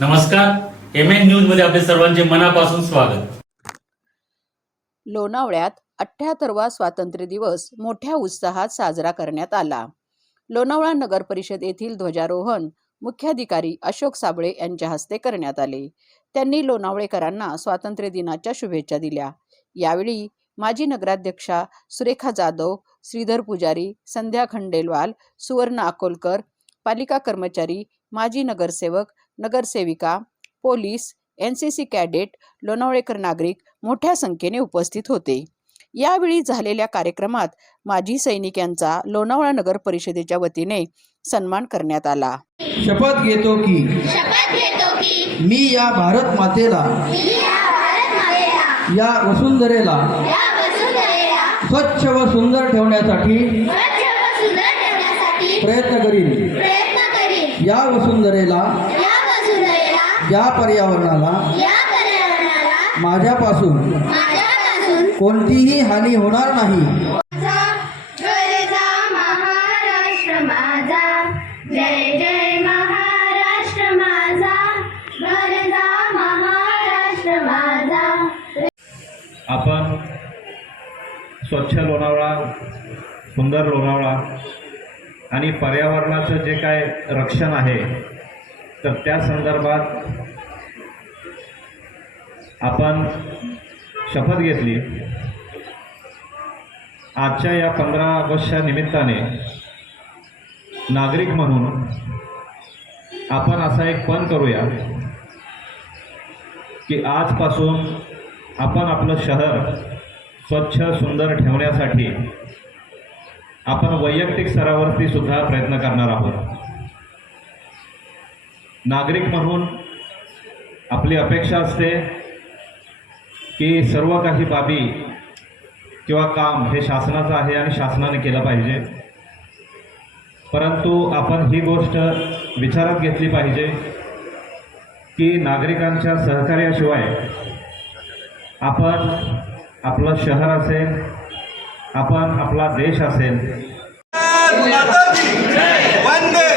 नमस्कार. M N न्यूजमध्ये आपले सर्वांचे मनापासून स्वागत. लोणावळ्यात अठ्ठ्याहत्तरवा स्वातंत्र्य दिवस मोठ्या उत्साहात साजरा करण्यात आला. लोणावळा नगर परिषद येथील ध्वजारोहण मुख्याधिकारी अशोक साबळे यांच्या हस्ते करण्यात आले. त्यांनी लोणावळेकरांना स्वातंत्र्य दिनाच्या शुभेच्छा दिल्या. यावेळी माजी नगराध्यक्षा सुरेखा जाधव श्रीधर पुजारी संध्या खंडेलवाल सुवर्ण अकोलकर पालिका कर्मचारी माजी नगरसेवक नगरसेविका police N C C cadet लोणावळेकर नागरिक मोठ्या संख्येने उपस्थित होते. यावेळी झालेल्या कार्यक्रमात माजी सैनिक यांचा लोणावळा नगर परिषदेच्या वतीने सन्मान करण्यात आला. शपथ घेतो की शपथ घेतो की मी या भारत मातेला मी या भारत मातेला या वसुंधरेला या वसुंधरेला स्वच्छ व सुंदर ठेवण्यासाठी स्वच्छ व सुंदर ठेवण्यासाठी प्रयत्न करीन. प्रयत्न करीन. या वसुंधरेला या पर्यावरणाला या पर्यावरणाला माझ्यापासून माझ्यापासून कोणतीही हानी होणार नाही. माझा गरजा महाराष्ट्र माझा. जय जय महाराष्ट्र माझा. गरजा महाराष्ट्र माझा. आपण स्वच्छ लोणावळा सुंदर लोणावळा आणि पर्यावरणाचं जे काय रक्षण आहे तर त्या संदर्भात आपण शपथ घेतली. आजच्या या पंधरा ऑगस्टच्या निमित्ताने नागरिक म्हणून आपण असा एक पण करूया की आजपासून आपण आपलं शहर स्वच्छ सुंदर ठेवण्यासाठी आपण वैयक्तिक स्तरावरती सुद्धा प्रयत्न करणार आहोत. नागरिक म्हणून आपली अपेक्षा असते की सर्व काही बाबी किंवा काम हे शासनाचं आहे आणि शासनाने केलं पाहिजे. परंतु आपण ही गोष्ट विचारात घेतली पाहिजे की नागरिकांच्या सहकार्याशिवाय आपण आपलं शहर असेल आपण आपला देश असेल वंदे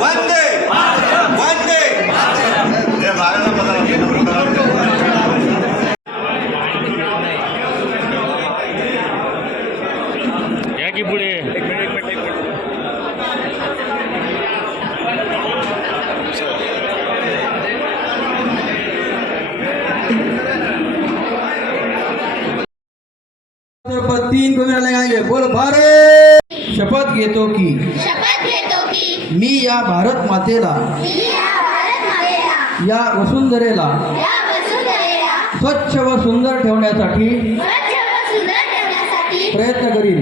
वंदे वंदे हे भारत या की पुढे? तीन को लगाएंगे बोल भारत! शपथ घेतो की? शपथ घेतो की? मी या भारत मातेला मी या भारत मातेला या वसुंधरेला या वसुंधरेला स्वच्छ व सुंदर ठेवण्यासाठी स्वच्छ व सुंदर ठेवण्यासाठी प्रयत्न करीन.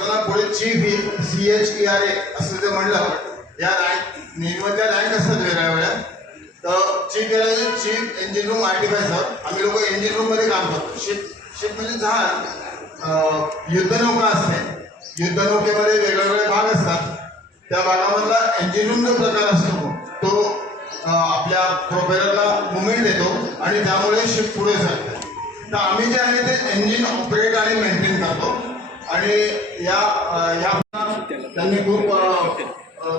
करताना पुढे chief he C H E R A असं जर म्हणलं या रँक नेहमीच्या रँक असतात वेगळ्या वेळा तर चीफ गेला chief engine room I T sir आम्ही लोक इंजिन रूममध्ये काम करतो. शिप शिप म्हणजे जहाज. युद्धनौका असते. युद्धनौकेमध्ये वेगवेगळे भाग असतात. त्या भागामधला इंजिन रूम जो प्रकार असतो तो आपल्या प्रोपेलरला मुवमेंट देतो आणि त्यामुळे शिप पुढे जाते. तर आम्ही जे आहे ते इंजिन ऑपरेट आणि मेंटेन करतो. आणि या या त्यांनी खूप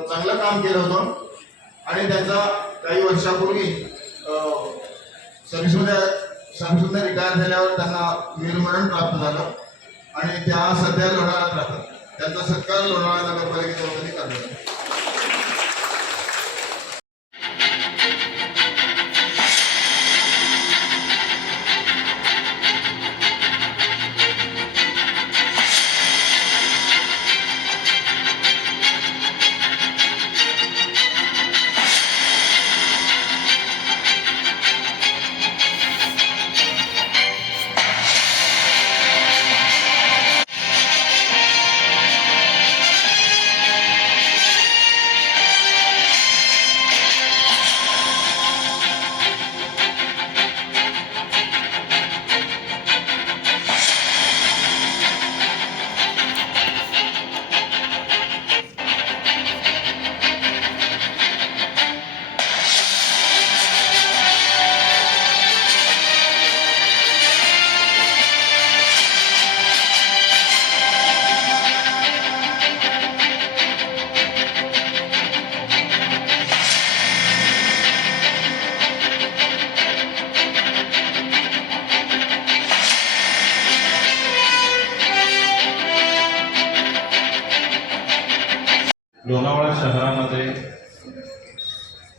चांगलं काम केलं होतं. आणि त्यांचा काही वर्षापूर्वी सर्व्हिसमध्ये सर्व्हिसमध्ये रिटायर झाल्यावर त्यांना वीरमरण प्राप्त झालं. आणि त्या सध्या लोणावळ्यात राहतात. त्यांचा सत्कार लोणावळा नगरपालिकेच्या वतीने करण्यात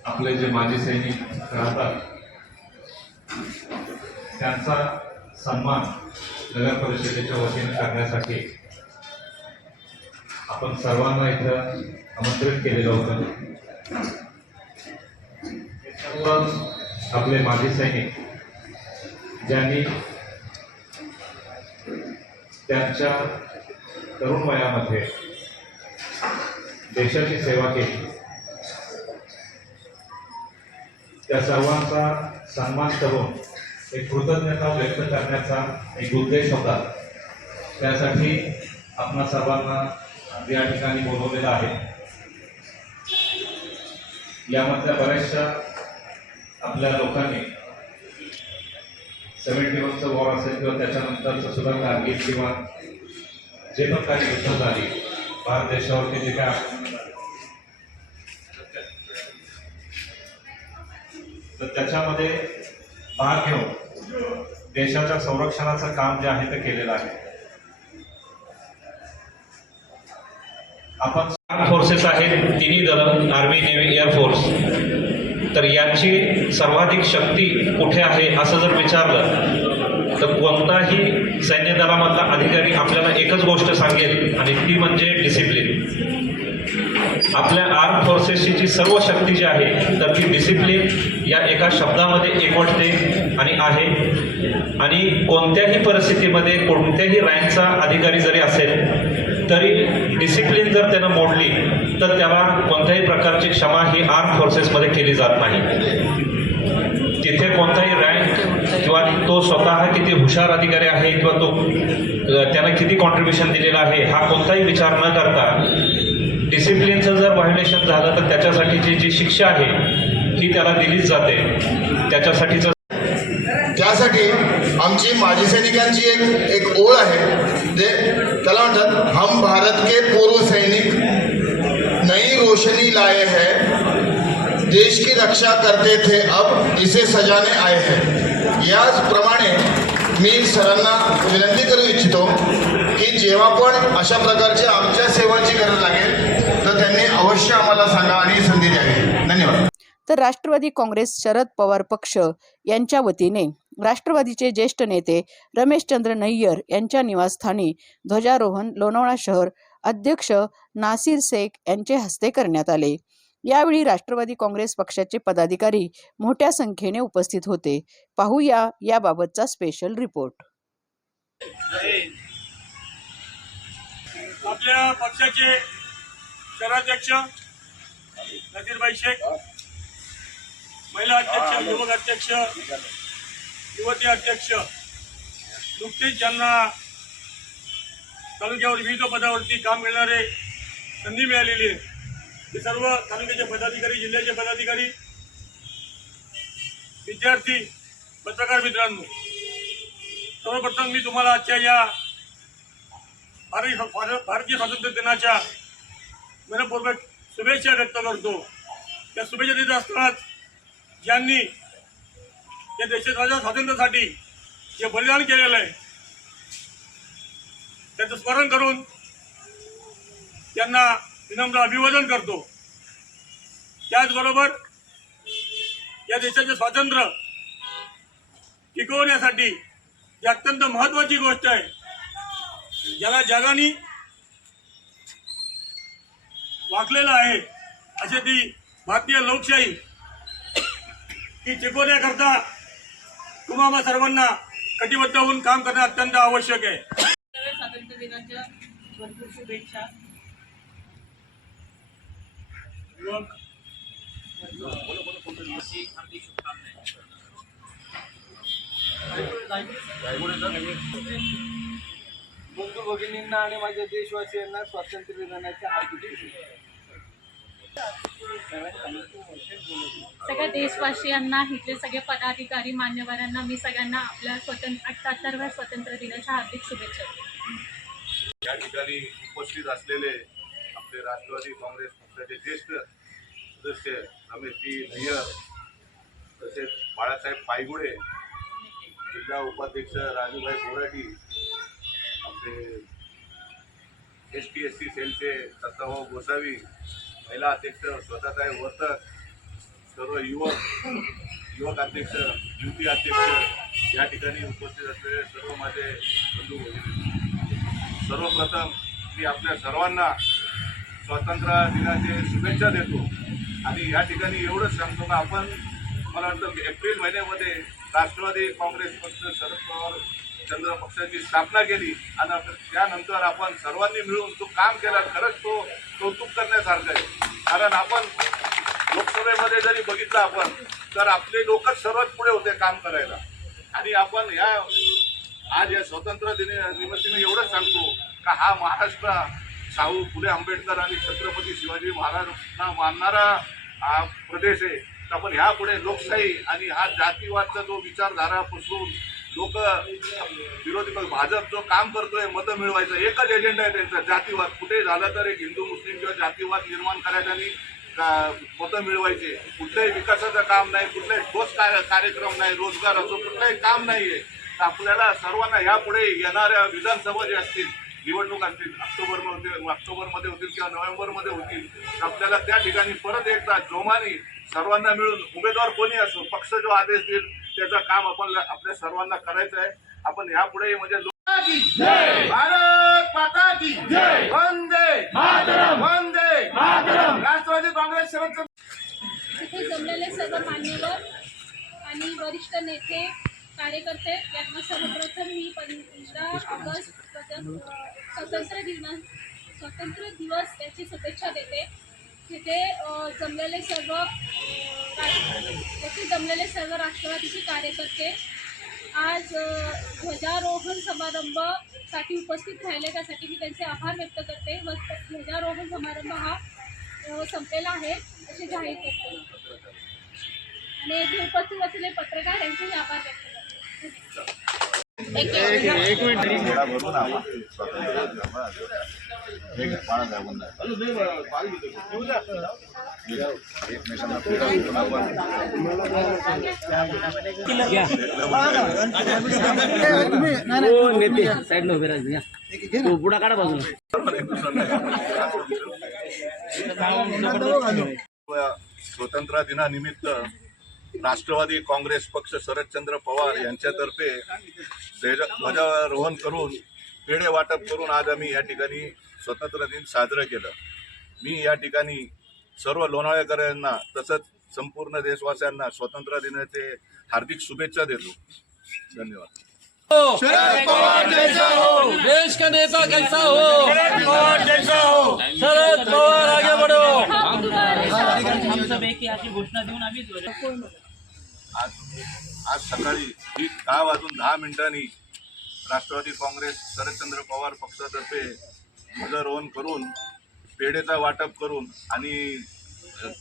आपले जे माजी सैनिक राहतात त्यांचा सन्मान नगर परिषदेच्या वतीने करण्यासाठी आपण सर्वांना इथं आमंत्रित केलेलं होतं. सर्व आपले माजी सैनिक ज्यांनी त्यांच्या तरुण वयामध्ये देशाची सेवा केली. त्या सर्वांचा सन्मान करून एक कृतज्ञता व्यक्त करण्याचा एक उद्देश होता. त्यासाठी आपणा सर्वांना या ठिकाणी बोलवलेलं आहे. यामधल्या बऱ्याचशा आपल्या लोकांनी सेव्हन्टी वनचं वॉर असेल किंवा त्याच्यानंतरचं सुद्धा कारगिल किंवा जे पण काही युद्ध झाली भारत देशावरती जे काय तर त्याच्यामध्ये भाग घेऊन देशाच्या संरक्षणाचं काम जे आहे ते केलेलं आहे. आपण आर्म फोर्सेस आहेत तिन्ही दलं आर्मी नेव्ही एअरफोर्स तर यांची सर्वाधिक शक्ती कुठे आहे असं जर विचारलं तर कोणताही सैन्य दलामधला अधिकारी आपल्याला एकच गोष्ट सांगेल आणि ती म्हणजे डिसिप्लिन आपल्या आर्म फोर्सेसची जी सर्व शक्ती जी आहे तर ती डिसिप्लिन या एका शब्दामध्ये एकवटते आणि आहे. आणि कोणत्याही परिस्थितीमध्ये कोणत्याही रँकचा अधिकारी जरी असेल तरी डिसिप्लिन जर त्यानं मोडली तर त्याला कोणत्याही प्रकारची क्षमा ही आर्म फोर्सेसमध्ये केली जात नाही. तिथे कोणताही रँक किंवा तो स्वतः किती हुशार अधिकारी आहे किंवा तो त्यानं किती कॉन्ट्रीब्युशन दिलेलं आहे हा कोणताही विचार न करता डिसिप्लिनचं जर व्हायोलेशन झालं तर त्याच्यासाठीची जी शिक्षा आहे ही त्याला दिलीच जाते. त्याच्यासाठीचं त्यासाठी आमची माजी सैनिकांची एक एक ओळ आहे. ते त्याला म्हणतात हम भारत के पूर्व सैनिक नई रोशनी लाए है. देश की रक्षा करते थे अब इसे सजाने आए हैं. याचप्रमाणे मी सरांना विनंती करू इच्छितो जेव्हा पण अशा प्रकारच्या आमच्या सेवांची गरज लागेल तर त्यांनी अवश्य आम्हाला सांगा आणि संधी द्यावी. धन्यवाद. तर राष्ट्रवादी काँग्रेस शरद पवार पक्ष यांच्या वतीने राष्ट्रवादीचे ज्येष्ठ नेते रमेशचंद्र नय्यर यांच्या निवासस्थानी ध्वजारोहण लोणावळा शहर अध्यक्ष नासिर शेख यांचे हस्ते करण्यात आले. यावेळी राष्ट्रवादी काँग्रेस पक्षाचे पदाधिकारी मोठ्या संख्येने उपस्थित होते. पाहूया याबाबतचा स्पेशल रिपोर्ट आपल्या पक्षाचे शहराध्यक्ष नजीरबाई शेख महिला अध्यक्ष युवक अध्यक्ष युवती अध्यक्ष नुकतेच ज्यांना तालुक्यावर विविध पदावरती काम मिळणारे संधी मिळालेली आहे. ते सर्व तालुक्याचे पदाधिकारी जिल्ह्याचे पदाधिकारी विद्यार्थी पत्रकार मित्रांनो सर्वप्रथम मी तुम्हाला आजच्या या भारतीय भारतीय स्वातंत्र्य दिनाच्या मनपूर्वक शुभेच्छा व्यक्त करतो. त्या शुभेच्छा देत असतानाच ज्यांनी या देशाच्या स्वातंत्र्यासाठी जे बलिदान केलेलं आहे त्याचं स्मरण करून त्यांना विनम्र अभिवादन करतो. त्याचबरोबर या देशाचे स्वातंत्र्य टिकवण्यासाठी ही अत्यंत महत्त्वाची गोष्ट आहे. ज्याला जगाने वाकलेलं आहे असे ती भारतीय लोकशाही ही टिकवण्याकरता तुम्हाला सर्वांना कटिबद्ध होऊन काम करणं अत्यंत आवश्यक आहे. स्वातंत्र्य दिनाच्या भरपूर शुभेच्छा बंधू भगिनींना आणि माझ्या देशवासियांना स्वातंत्र्य दिनाच्या हार्दिक शुभेच्छा सगळ्या देशवासियांना इथले सगळे पदाधिकारी मान्यवरांना मी सगळ्यांना आपल्या स्वतंत्र अठ्ठ्याहत्तरव्या स्वातंत्र्य दिनाच्या हार्दिक शुभेच्छा देते. या ठिकाणी उपस्थित असलेले आपले राष्ट्रवादी काँग्रेस पक्षाचे ज्येष्ठ सदस्य रमेशजी नय्यर तसेच बाळासाहेब पायगुडे जिल्हा उपाध्यक्ष राजूभाई बोराटी आपले एस टी एस सी सेलचे दत्ताभाऊ गोसावी महिला अध्यक्ष स्वतःताई वर्तक सर्व युवक युवक अध्यक्ष युवती अध्यक्ष या ठिकाणी उपस्थित असलेले सर्व माझे बंधू सर्वप्रथम मी आपल्या सर्वांना स्वातंत्र्य दिनाचे शुभेच्छा देतो. आणि या ठिकाणी एवढंच सांगतो का आपण मला वाटतं एप्रिल महिन्यामध्ये राष्ट्रवादी काँग्रेस पक्ष शरद पवार चंद्र पक्षाची स्थापना केली आणि त्यानंतर आपण सर्वांनी मिळून तो काम केला खरंच तो कौतुक करण्यासारखं आहे. कारण आपण लोकसभेमध्ये जरी बघितलं आपण तर आपले लोकच सर्वात पुढे होते काम करायला. आणि आपण या आज या स्वातंत्र्य दिने निमित्ताने एवढंच सांगतो का हा महाराष्ट्र शाहू फुले आंबेडकर आणि छत्रपती शिवाजी महाराजांना मानणारा हा प्रदेश आहे. तर आपण ह्यापुढे लोकशाही आणि हा जातीवादचा जो विचारधारापासून लोक विरोधी पक्ष भाजप जो काम करतोय मतं मिळवायचं एकच एजेंडा आहे त्यांचा जातीवाद. कुठे झालं तर एक हिंदू मुस्लिम किंवा जातीवाद निर्माण करायचा आणि मतं मिळवायचे. कुठल्याही विकासाचं काम नाही कुठलाही ठोस कार्यक्रम नाही रोजगार असो कुठलंही काम नाहीये. तर आपल्याला सर्वांना यापुढे येणाऱ्या विधानसभा जे असतील निवडणूक असतील ऑक्टोबरमध्ये ऑक्टोबरमध्ये होतील किंवा नोव्हेंबरमध्ये होतील तर आपल्याला त्या ठिकाणी परत एकदा जोमाने सर्वांना मिळून उमेदवार कोणी असो पक्ष जो आदेश देईल त्याचं काम आपण आपल्या सर्वांना करायचं आहे. आपण यापुढे म्हणजे भारत माता की वंदे! वंदे! राष्ट्रवादी काँग्रेस शरद तिथे जमलेले सर्व मान्यवर आणि वरिष्ठ नेते कार्यकर्ते यांना सर्वप्रथम मी पंधरा ऑगस्ट स्वातंत्र्य दिना स्वातंत्र्य दिवस याची शुभेच्छा देते. तिथे जमलेले सर्व रा- जमलेले सर्व राष्ट्रवादीचे कार्यकर्ते आज ध्वजारोहण समारंभासाठी उपस्थित राहिले. त्यासाठी मी त्यांचे आभार व्यक्त करते. व ध्वजारोहण समारंभ हा संपलेला आहे असे जाहीर करते. आणि येथे उपस्थित असलेले पत्रकार यांचेही आभार व्यक्त करते. स्वतंत्र दिनानिमित्त राष्ट्रवादी काँग्रेस पक्ष शरदचंद्र पवार यांच्यातर्फे ध्वजारोहण करून पेढे वाटप करून आज आम्ही या ठिकाणी स्वतंत्र दिन साजरं केलं. मी या ठिकाणी सर्व लोणावळेकरांना तसंच संपूर्ण देशवासियांना स्वातंत्र्य दिनाचे हार्दिक शुभेच्छा देतो. धन्यवाद. देश का नेता कैसा हो? शरद पवार जैसा हो. शरद पवार आगे बढ़ो. आज आज सकाळी ठीक दहा वाजून दहा मिनिटांनी राष्ट्रवादी काँग्रेस शरदचंद्र पवार पक्षातर्फे ध्वजारोहण करून पेढेचा वाटप करून आणि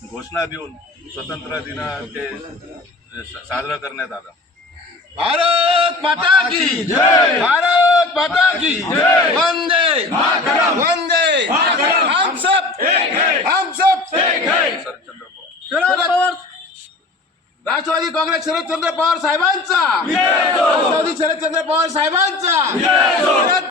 घोषणा देऊन स्वतंत्र दिनाचे अ, स- साजरा करण्यात आला. भारत माता की जय! भारत माता की जय! वंदे! वंदे! हम सब! हम सब! शरद पवार! राष्ट्रवादी काँग्रेस शरदचंद्र पवार साहेबांचा! राष्ट्रवादी शरदचंद्र पवार साहेबांचा!